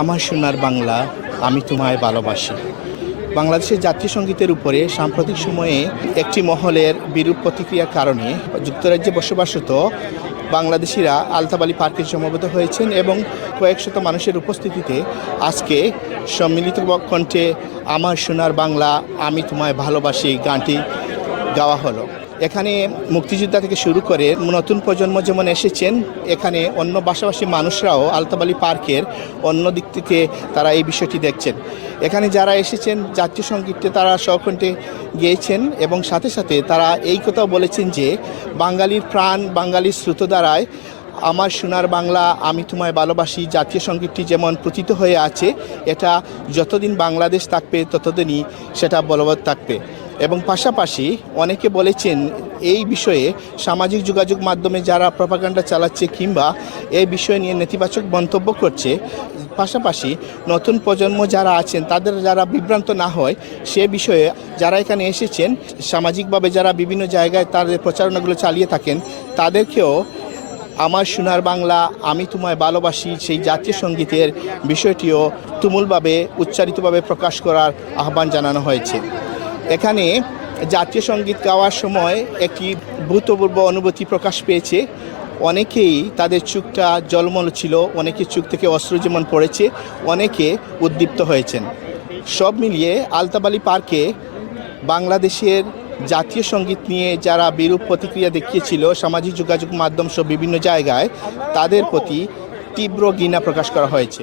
আমার সোনার বাংলা, আমি তোমায় ভালোবাসি। বাংলাদেশের জাতীয় সঙ্গীতের উপরে সাম্প্রতিক সময়ে একটি মহলের বিরূপ প্রতিক্রিয়ার কারণে যুক্তরাজ্যে বসবাসরত বাংলাদেশিরা আলতাফ আলী পার্কে সমবেত হয়েছেন এবং কয়েক শত মানুষের উপস্থিতিতে আজকে সম্মিলিত কণ্ঠে আমার সোনার বাংলা, আমি তোমায় ভালোবাসি গানটি গাওয়া হলো। এখানে মুক্তিযোদ্ধা থেকে শুরু করে নতুন প্রজন্ম যেমন এসেছেন, এখানে অন্য ভাষাভাষী মানুষরাও আলতাফ আলী পার্কের অন্য দিক থেকে তারা এই বিষয়টি দেখছেন। এখানে যারা এসেছেন জাতীয় সঙ্গীতকে তারা স্বকণ্ঠে গেয়েছেন এবং সাথে সাথে তারা এই কথাও বলেছেন যে বাঙালির প্রাণ, বাঙালির স্রোতধারায় আমার সোনার বাংলা, আমি তোমায় ভালোবাসি জাতীয় সঙ্গীতটি যেমন প্রতীত হয়ে আছে, এটা যতদিন বাংলাদেশ থাকবে ততদিনই সেটা বলবৎ থাকবে। এবং পাশাপাশি অনেকে বলেছেন এই বিষয়ে সামাজিক যোগাযোগ মাধ্যমে যারা প্রপাগান্ডা চালাচ্ছে কিংবা এই বিষয় নিয়ে নেতিবাচক মন্তব্য করছে, পাশাপাশি নতুন প্রজন্ম যারা আছেন তাদের যারা বিভ্রান্ত না হয় সে বিষয়ে যারা এখানে এসেছেন, সামাজিকভাবে যারা বিভিন্ন জায়গায় তাদের প্রচারণাগুলো চালিয়ে থাকেন, তাদেরকেও আমার সোনার বাংলা, আমি তোমায় ভালোবাসি সেই জাতীয় সঙ্গীতের বিষয়টিও তুমুলভাবে উচ্চারিতভাবে প্রকাশ করার আহ্বান জানানো হয়েছে। এখানে জাতীয় সঙ্গীত গাওয়ার সময় একটি ভূতপূর্ব অনুভূতি প্রকাশ পেয়েছে। অনেকেই তাদের চোখটা জলমল ছিল, অনেকের চোখ থেকে অশ্রু যেমন পড়েছে, অনেকে উদ্দীপ্ত হয়েছেন। সব মিলিয়ে আলতাফ আলী পার্কে বাংলাদেশের জাতীয় সঙ্গীত নিয়ে যারা বিরূপ প্রতিক্রিয়া দেখিয়েছিল সামাজিক যোগাযোগ মাধ্যম সব বিভিন্ন জায়গায়, তাদের প্রতি তীব্র ঘৃণা প্রকাশ করা হয়েছে।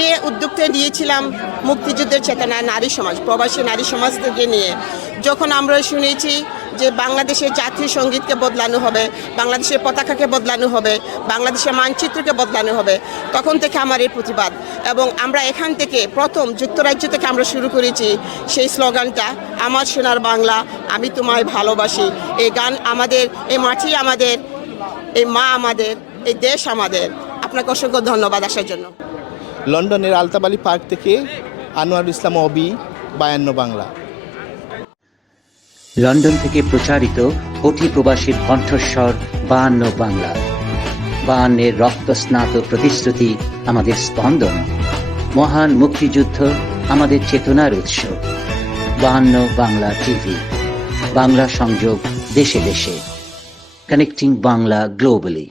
আমি উদ্যোগটা নিয়েছিলাম মুক্তিযুদ্ধের চেতনা নারী সমাজ, প্রবাসী নারী সমাজ থেকে নিয়ে। যখন আমরা শুনেছি যে বাংলাদেশের জাতীয় সঙ্গীতকে বদলানো হবে, বাংলাদেশের পতাকাকে বদলানো হবে, বাংলাদেশের মানচিত্রকে বদলানো হবে, তখন থেকে আমার এই প্রতিবাদ। এবং আমরা এখান থেকে প্রথম যুক্তরাজ্য থেকে আমরা শুরু করেছি সেই স্লোগানটা, আমার সোনার বাংলা আমি তোমায় ভালোবাসি। এই গান আমাদের, এই মাটি আমাদের, এই মা আমাদের, এই দেশ আমাদের। আপনাকে অসংখ্য ধন্যবাদ আসার জন্য। লন্ডনের আলতাবালি পার্ক থেকে আনোয়ারুল ইসলাম অবি, 52 বাংলা। লন্ডন থেকে প্রচারিত কোটি প্রবাসীর কণ্ঠস্বর 52 বাংলা। 52 রক্তস্নাত প্রতিশ্রুতি আমাদের স্পন্দন, মহান মুক্তিযুদ্ধ আমাদের চেতনার উৎস। 52 বাংলা টিভি, বাংলা সংযোগ দেশে দেশে, কানেক্টিং বাংলা গ্লোবালি।